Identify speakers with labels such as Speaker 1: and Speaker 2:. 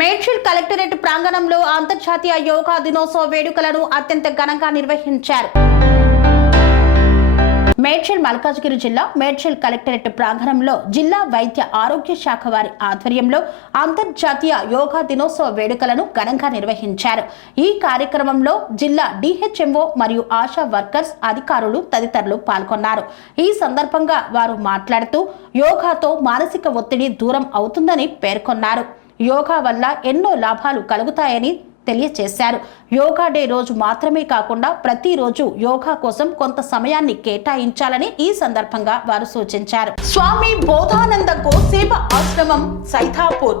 Speaker 1: Medchal collectorate ప్రాంగణంలో అంతర్జాతీయ యోగా దినోత్సవ వేడుకలను అత్యంత ఘనంగా నిర్వహించారు. మేడ్చల్ మల్కాజ్గిరి జిల్లా మేడ్చల్ కలెక్టరేట్ ప్రాంగణంలో జిల్లా వైద్య ఆరోగ్య శాఖ వారి ఆధ్వర్యంలో అంతర్జాతీయ యోగా దినోత్సవ వేడుకలను ఘనంగా నిర్వహించారు. ఈ కార్యక్రమంలో జిల్లా డిహెచ్ఎంఓ మరియు ఆశా వర్కర్స్ అధికారులు తదితరులు పాల్గొన్నారు. ఈ సందర్భంగా వారు మాట్లాడుతూ యోగాతో మానసిక ఒత్తిడి దూరం అవుతుందని పేర్కొన్నారు. యోగా వల్ల ఎన్నో లాభాలు కలుగుతాయని తెలియచేశారు. యోగా డే రోజు మాత్రమే కాకుండా ప్రతిరోజు యోగా కోసం కొంత సమయాన్ని కేటాయించాలని ఈ సందర్భంగా వారు సూచించారు. స్వామి బోధానంద గోసేవ ఆశ్రమం సైథాపూర్